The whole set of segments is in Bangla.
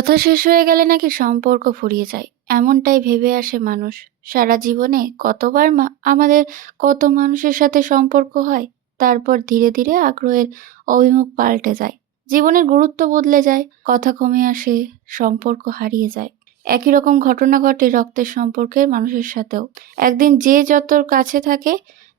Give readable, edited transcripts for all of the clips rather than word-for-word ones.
কথা শেষ হয়ে গেলে নাকি সম্পর্ক ফুরিয়ে যায়, এমনটাই ভেবে আসে মানুষ। সারা জীবনে কতবার আমাদের কত মানুষের সাথে সম্পর্ক হয়, তারপর ধীরে ধীরে আগ্রহের অভিমুখ পাল্টে যায়, জীবনের গুরুত্ব বদলে যায়, কথা কমে আসে, সম্পর্ক হারিয়ে যায়। একই রকম ঘটনা ঘটে রক্তের সম্পর্কের মানুষের সাথেও। একদিন যে যত কাছে থাকে,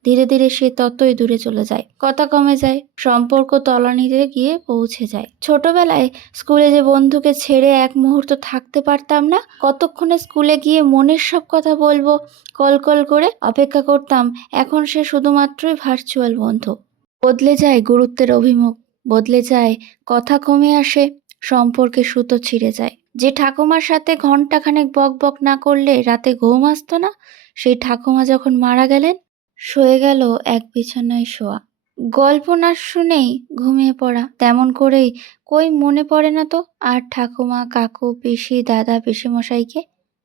ধীরে ধীরে সে ততই দূরে চলে যায়, কথা কমে যায়, সম্পর্ক তলানিতে গিয়ে পৌঁছে যায়। ছোটবেলায় স্কুলে যে বন্ধুকে ছেড়ে এক মুহূর্ত থাকতে পারতাম না, কতক্ষণে স্কুলে গিয়ে মনের সব কথা বলবো কল কল করে অপেক্ষা করতাম, এখন সে শুধুমাত্রই ভার্চুয়াল বন্ধু। বদলে যায় গুরুত্বের অভিমুখ, বদলে যায়, কথা কমে আসে, সম্পর্কে সুতো ছিঁড়ে যায়। যে ঠাকুমার সাথে ঘন্টাখানেক বক বক না করলে রাতে ঘুম আসতো না, সেই ঠাকুমা যখন মারা গেলেন, শুয়ে গেল এক বিছানায় শোয়া, গল্প না শুনেই ঘুমিয়ে পড়া। তেমন করেই কই মনে পড়ে না তো আর ঠাকুমা, কাকু, পিসি, দাদা, পিসেমশাইকে?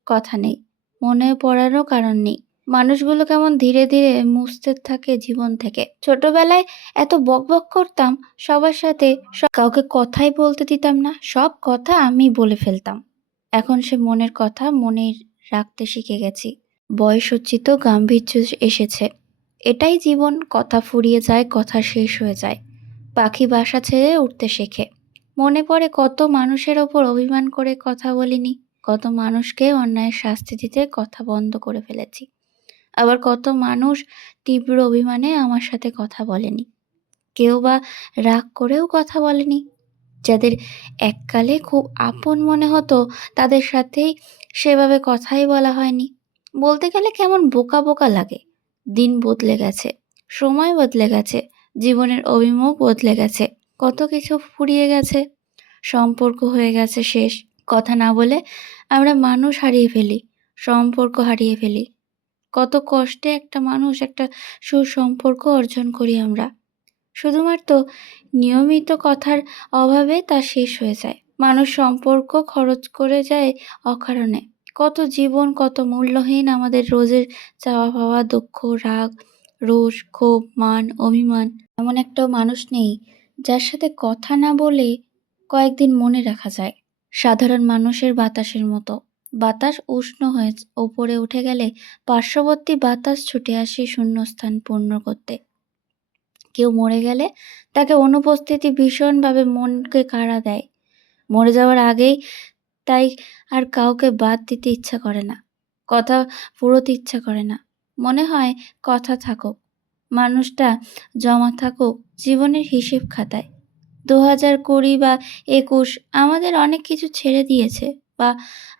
কথা নেই, মনে পড়ারও কারণ নেই। মানুষগুলো কেমন ধীরে ধীরে মুছতে থাকে জীবন থেকে। ছোটবেলায় এত বকবক করতাম সবার সাথে, কাউকে কথাই বলতে দিতাম না, সব কথা আমি বলে ফেলতাম। এখন সে মনের কথা মনে রাখতে শিখে গেছি। বয়সোচিত গাম্ভীর্য এসেছে। এটাই জীবন, কথা ফুরিয়ে যায়, কথা শেষ হয়ে যায়, পাখি বাসা ছেড়ে উঠতে শেখে। মনে পড়ে কত মানুষের ওপর অভিমান করে কথা বলিনি, কত মানুষকে অন্যায়ের শাস্তি দিতে কথা বন্ধ করে ফেলেছি। আবার কত মানুষ তীব্র অভিমানে আমার সাথে কথা বলেনি, কেউ বা রাগ করেও কথা বলেনি। যাদের এককালে খুব আপন মনে হতো, তাদের সাথেই সেভাবে কথাই বলা হয়নি। বলতে গেলে কেমন বোকা বোকা লাগে। দিন বদলে গেছে, সময় বদলে গেছে, জীবনের অভিমুখ বদলে গেছে, কত কিছু ফুরিয়ে গেছে, সম্পর্ক হয়ে গেছে শেষ। কথা না বলে আমরা মানুষ হারিয়ে ফেলি, সম্পর্ক হারিয়ে ফেলি। কত কষ্টে একটা মানুষ, একটা সুসম্পর্ক অর্জন করি আমরা, শুধুমাত্র নিয়মিত কথার অভাবে তা শেষ হয়ে যায়। মানুষ সম্পর্ক খরচ করে যায় অকারণে। কত জীবন, কত মূল্যহীন আমাদের রোজের চাওয়া পাওয়া, দুঃখ, রাগ, রোষ, ক্ষোভ, মান, অভিমান। এমন একটাও মানুষ নেই যার সাথে কথা না বলে কয়েকদিন মনে রাখা যায়। সাধারণ মানুষের বাতাসের মতো, বাতাস উষ্ণ হয়ে ওপরে উঠে গেলে পার্শ্ববর্তী বাতাস ছুটে আসে শূন্যস্থান পূর্ণ করতে। কেউ মরে গেলে তাকে অনুপস্থিতি ভীষণভাবে মনকে কাড়া দেয়। মরে যাওয়ার আগেই তাই আর কাউকে বাদ দিতে ইচ্ছা করে না, কথা ফুরোতে ইচ্ছা করে না। মনে হয় কথা থাকুক, মানুষটা জমা থাকুক জীবনের হিসেব খাতায়। 2020 বা 21 আমাদের অনেক কিছু ছেড়ে দিয়েছে, বা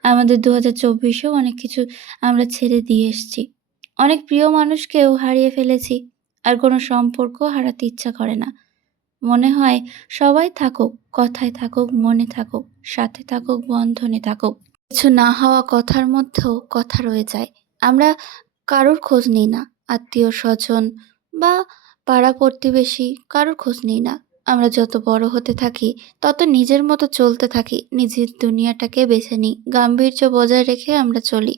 আমাদের 2024-এও অনেক কিছু আমরা ছেড়ে দিয়ে এসেছি। অনেক প্রিয় মানুষকেও হারিয়ে ফেলেছি, আর কোনো সম্পর্ক হারাতে ইচ্ছা করে না। মনে হয় সবাই থাকুক, কথায় থাকুক, মনে থাকুক, সাথে থাকুক, বন্ধনে থাকুক। কিছু না হওয়া কথার মধ্যেও কথা রয়ে যায়। আমরা কারোর খোঁজ নিই না, আত্মীয় স্বজন বা পাড়া প্রতিবেশী কারোর খোঁজ নিই না। আমরা যত বড় হতে থাকি, তত নিজের মতো চলতে থাকি, নিজের দুনিয়াটাকে বেছে নিই, গাম্ভীর্য বজায় রেখে আমরা চলি।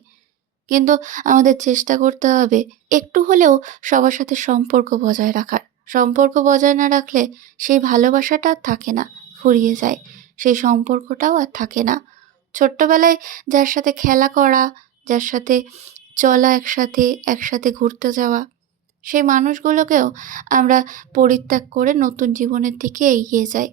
কিন্তু আমাদের চেষ্টা করতে হবে একটু হলেও সবার সাথে সম্পর্ক বজায় রাখার। সম্পর্ক বজায় না রাখলে সেই ভালোবাসাটা আর থাকে না, ফুরিয়ে যায়, সেই সম্পর্কটাও আর থাকে না। ছোট্টবেলায় যার সাথে খেলা করা, যার সাথে চলা, একসাথে একসাথে ঘুরতে যাওয়া, সেই মানুষগুলোকেও আমরা পরিত্যাগ করে নতুন জীবনের দিকে এগিয়ে যাই।